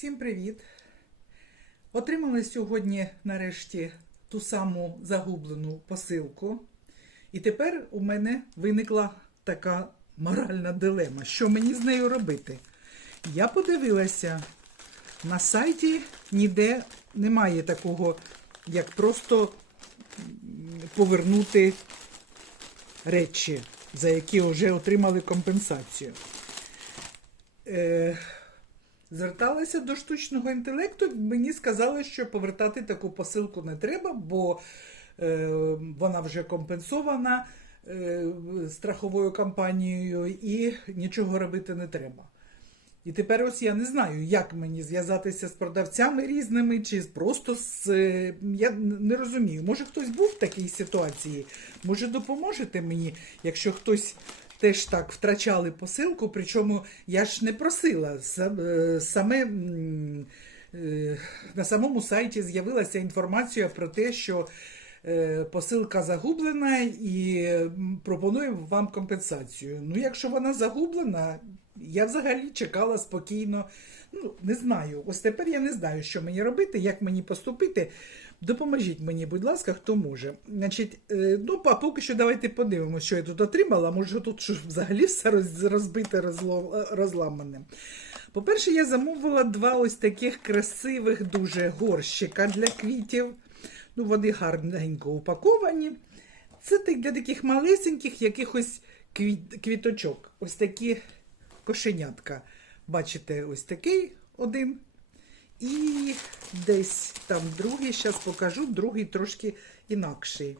Всім привіт! Отримали сьогодні нарешті ту саму загублену посилку. І тепер у мене виникла така моральна дилема. Що мені з нею робити? Я подивилася, на сайті ніде немає такого, як просто повернути речі, за які вже отримали компенсацію. Е, Зверталася до штучного інтелекту. Мені сказали, що повертати таку посилку не треба, бо е, вона вже компенсована е, страховою компанією і нічого робити не треба. І тепер ось я не знаю, як мені зв'язатися з продавцями різними, чи просто з. е, Я не розумію. Може хтось був в такій ситуації? Може, допоможете мені, якщо хтось теж так втрачали посилку, причому я ж не просила. Е, Саме е, на самому сайті з'явилася інформація про те, що е, посилка загублена і пропоную вам компенсацію. Ну, якщо вона загублена, я взагалі чекала спокійно. Ну, не знаю. Ось тепер я не знаю, що мені робити, як мені поступити. Допоможіть мені, будь ласка, хто може. Значить, е, ну, а поки що давайте подивимося, що я тут отримала. Може, тут взагалі все розбите, розламане. По-перше, я замовила два ось таких красивих дуже горщика для квітів. Ну, вони гарненько упаковані. Це для таких малесеньких якихось квіт, квіточок. Ось такі кошенятка. Бачите, ось такий один. І десь там другий, зараз покажу, другий трошки інакший.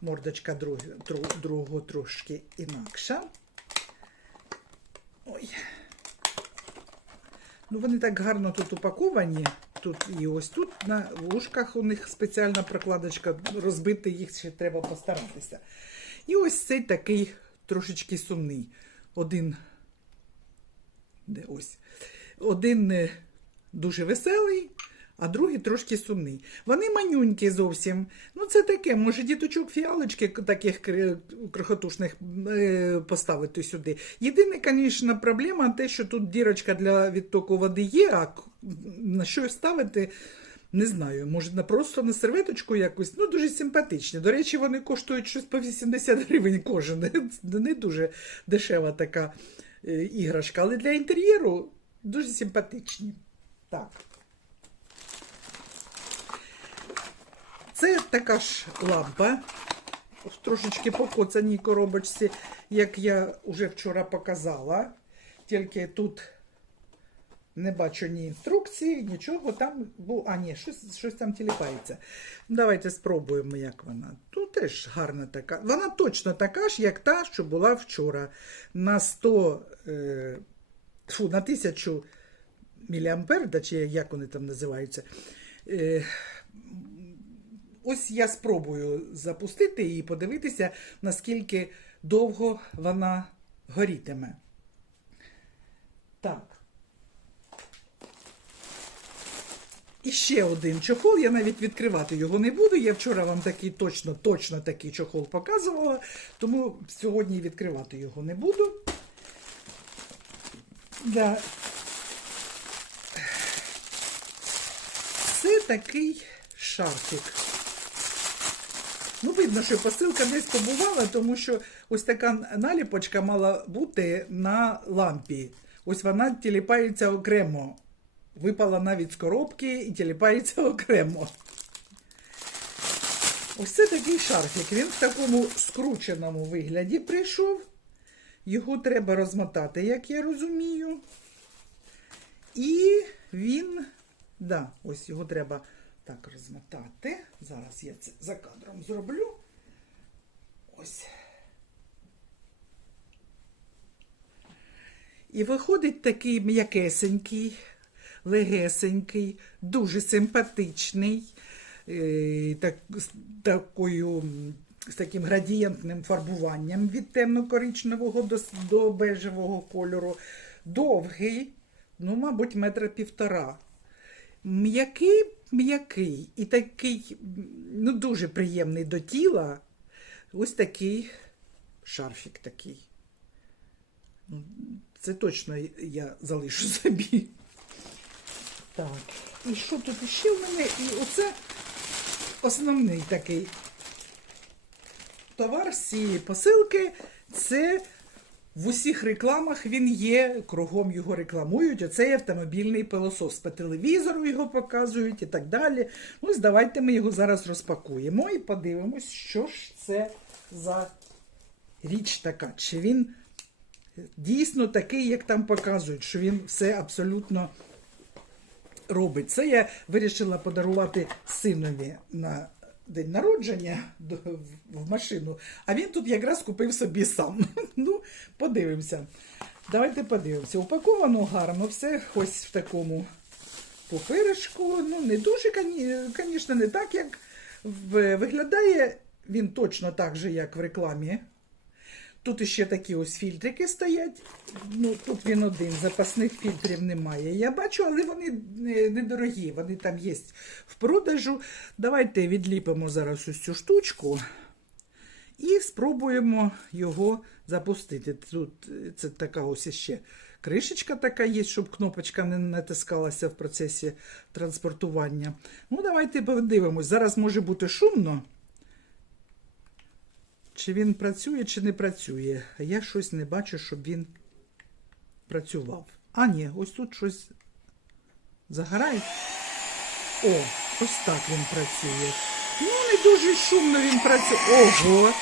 Мордочка друг, другого трошки інакша. Ой. Ну, вони так гарно тут упаковані. Тут і ось тут на вушках у них спеціальна прокладочка. Розбити їх ще треба постаратися. І ось цей такий трошечки сумний. Один. Де ось. Один е, дуже веселий, а другий трошки сумний. Вони манюнькі зовсім. Ну, це таке, може, діточок фіалочки таких крохотушних е, поставити сюди. Єдине, звісно, проблема те, що тут дірочка для відтоку води є, а на що ставити. Не знаю, може просто на серветочку якусь. Ну, дуже симпатичні. До речі, вони коштують щось по 80 гривень кожен. Не дуже дешева така е, іграшка, але для інтер'єру дуже симпатичні. Так. Це така ж лампа в трошечки покоцаній коробочці, як я вже вчора показала. Тільки тут не бачу ні інструкції, нічого там. Бо, а, ні, щось, щось там тіліпається. Давайте спробуємо, як вона. Тут теж гарна така. Вона точно така ж, як та, що була вчора. На 100, е, фу, на 1000 міліампер, да, чи як вони там називаються. Е, ось я спробую запустити і подивитися, наскільки довго вона горітиме. Так. І ще один чохол, я навіть відкривати його не буду. Я вчора вам такий точно, точно такий чохол показувала, тому сьогодні відкривати його не буду. Да. Це такий шарфік. Ну, видно, що посилка десь побувала, тому що ось така наліпочка мала бути на лампі. Ось вона тіліпається окремо. Випала навіть з коробки і тіліпається окремо. Ось це такий шарфік. Він в такому скрученому вигляді прийшов. Його треба розмотати, як я розумію. І він, да, ось його треба так розмотати. Зараз я це за кадром зроблю. Ось. І виходить такий м'якесенький, легесенький, дуже симпатичний, е, так, з, такою, з таким градієнтним фарбуванням від темно-коричневого до, до бежевого кольору. Довгий, ну, мабуть, метра півтора. М'який, м'який і такий, ну, дуже приємний до тіла. Ось такий шарфік такий. Ну, Це точно я залишу собі. Так. І що тут ще в мене? І оце основний такий товар з цієї посилки. Це в усіх рекламах він є, кругом його рекламують. Оцей автомобільний пилосос. По телевізору його показують і так далі. Ну, ось давайте ми його зараз розпакуємо і подивимось, що ж це за річ така. Чи він дійсно такий, як там показують, що він все абсолютно робить. Це я вирішила подарувати синові на день народження в- машину, а він тут якраз купив собі сам. Ну, подивимося. Давайте подивимося. Упаковано гарно, все ось в такому папиришку. Ну, не дуже, звісно, не так, як виглядає він точно так же, як в рекламі. Тут іще такі ось фільтрики стоять. Ну, тут він один, запасних фільтрів немає. Я бачу, але вони недорогі, вони там є в продажу. Давайте відліпимо зараз ось цю штучку і спробуємо його запустити. Тут е, це така ось іще кришечка така є, щоб кнопочка не натискалася в процесі транспортування. Ну, давайте подивимось. Зараз може бути шумно. Чи він працює, чи не працює. Я щось не бачу, щоб він працював. А, ні, ось тут щось загорає. О, ось так він працює. Ну, не дуже шумно він працює. Ого!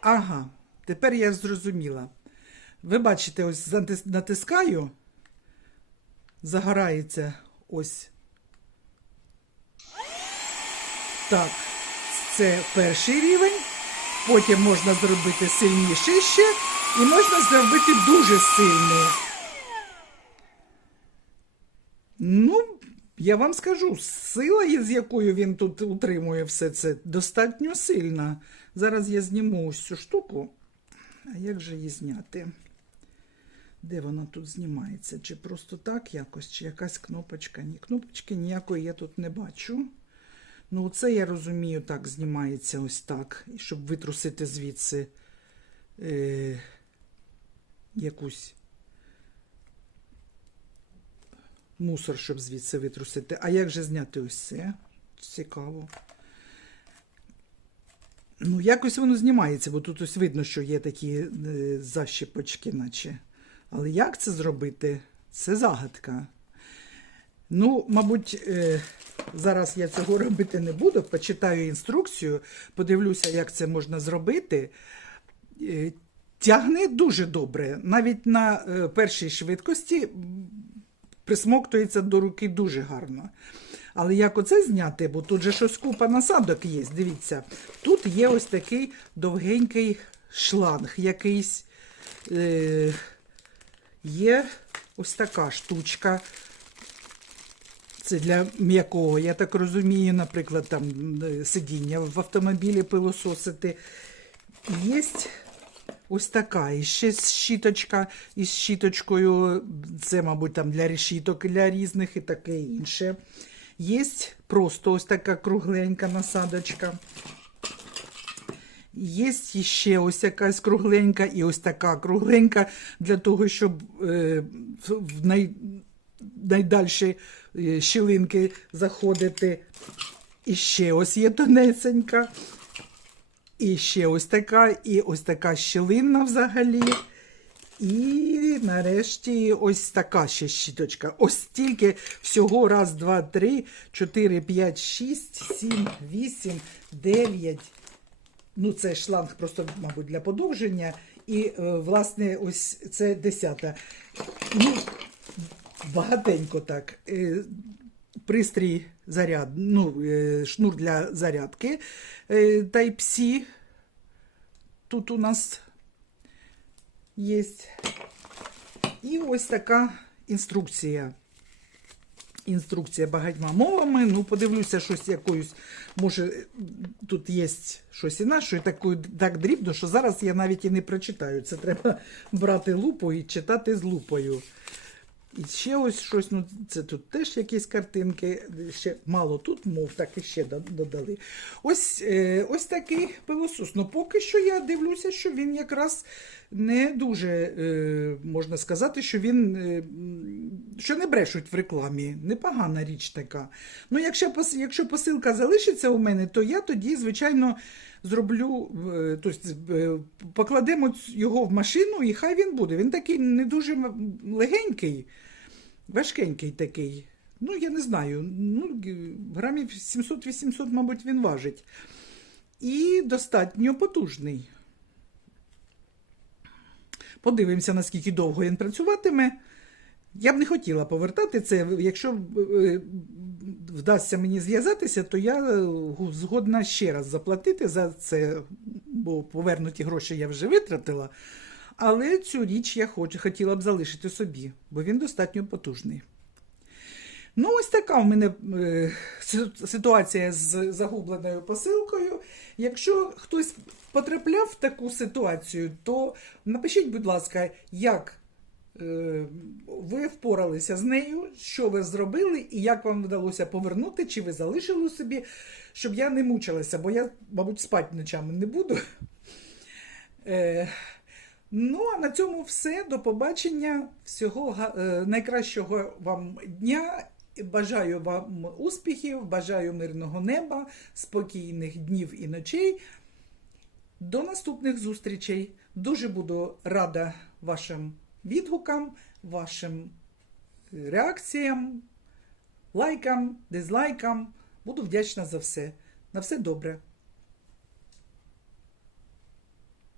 Ага, тепер я зрозуміла. Ви бачите, ось натискаю, загорається ось Так, це перший рівень. Потім можна зробити сильніше ще, і можна зробити дуже сильний. Ну, я вам скажу, сила, з якою він тут утримує все це, достатньо сильна. Зараз я зніму ось цю штуку. А як же її зняти? Де вона тут знімається? Чи просто так якось, чи якась кнопочка? Ні, кнопочки ніякої я тут не бачу. Ну, це я розумію, так знімається ось так, щоб витрусити звідси е, якусь мусор, щоб звідси витрусити. А як же зняти ось це? Цікаво. Ну, якось воно знімається, бо тут ось видно, що є такі е, защіпочки, наче. Але як це зробити? Це загадка. Ну, мабуть, е, зараз я цього робити не буду. Почитаю інструкцію, подивлюся, як це можна зробити. Е, Тягне дуже добре. Навіть на е, першій швидкості присмоктується до руки дуже гарно. Але як оце зняти, бо тут же щось купа насадок є. Дивіться, тут є ось такий довгенький шланг якийсь. Є ось така штучка. Це для м'якого, я так розумію, наприклад, там е, сидіння в автомобілі пилососити. Є ось така, і ще щіточка із щіточкою. Це, мабуть, там для решіток, для різних і таке інше. Є просто ось така кругленька насадочка. Є ще ось якась кругленька і ось така кругленька для того, щоб е, в- най, найдальші е, щілинки заходити. І ще ось є тонесенька. І ще ось така, і ось така щілинна взагалі. І нарешті ось така ще щіточка. Ось стільки всього. Раз, два, три, чотири, п'ять, шість, сім, вісім, дев'ять. Ну, це шланг просто, мабуть, для подовження. І, е, власне, ось це десята. Ну, багатенько так. Е, Пристрій заряд, ну, е, шнур для зарядки е, Type-C. Тут у нас є. І ось така інструкція. Інструкція багатьма мовами. Ну, подивлюся, щось якоюсь. Може, тут є щось і нашою, такою так дрібно, що зараз я навіть і не прочитаю. Це треба брати лупу і читати з лупою. І ще ось щось, ну це тут теж якісь картинки, ще мало тут мов, так і ще додали. Ось, е, ось такий пилосос. Ну поки що я дивлюся, що він якраз не дуже е, можна сказати, що він е, що не брешуть в рекламі. Непогана річ така. Ну, якщо, якщо посилка залишиться у мене, то я тоді, звичайно, зроблю, тобто, покладемо його в машину, і хай він буде. Він такий не дуже легенький, важкенький такий. Ну, я не знаю. Ну, грамів 700-800, мабуть, він важить. І достатньо потужний. Подивимося, наскільки довго він працюватиме. Я б не хотіла повертати це. Якщо е, вдасться мені зв'язатися, то я е, згодна ще раз заплатити за це, бо повернуті гроші я вже витратила. Але цю річ я хоч, хотіла б залишити собі, бо він достатньо потужний. Ну, ось така в мене е, ситуація з загубленою посилкою. Якщо хтось потрапляв в таку ситуацію, то напишіть, будь ласка, як ви впоралися з нею, що ви зробили, і як вам вдалося повернути, чи ви залишили собі, щоб я не мучилася, бо я, мабуть, спати ночами не буду. Е, Ну, а на цьому все. До побачення. Всього е, найкращого вам дня. Бажаю вам успіхів, бажаю мирного неба, спокійних днів і ночей. До наступних зустрічей. Дуже буду рада вашим відгукам, вашим е, реакціям, лайкам, дизлайкам. Буду вдячна за все. На все добре.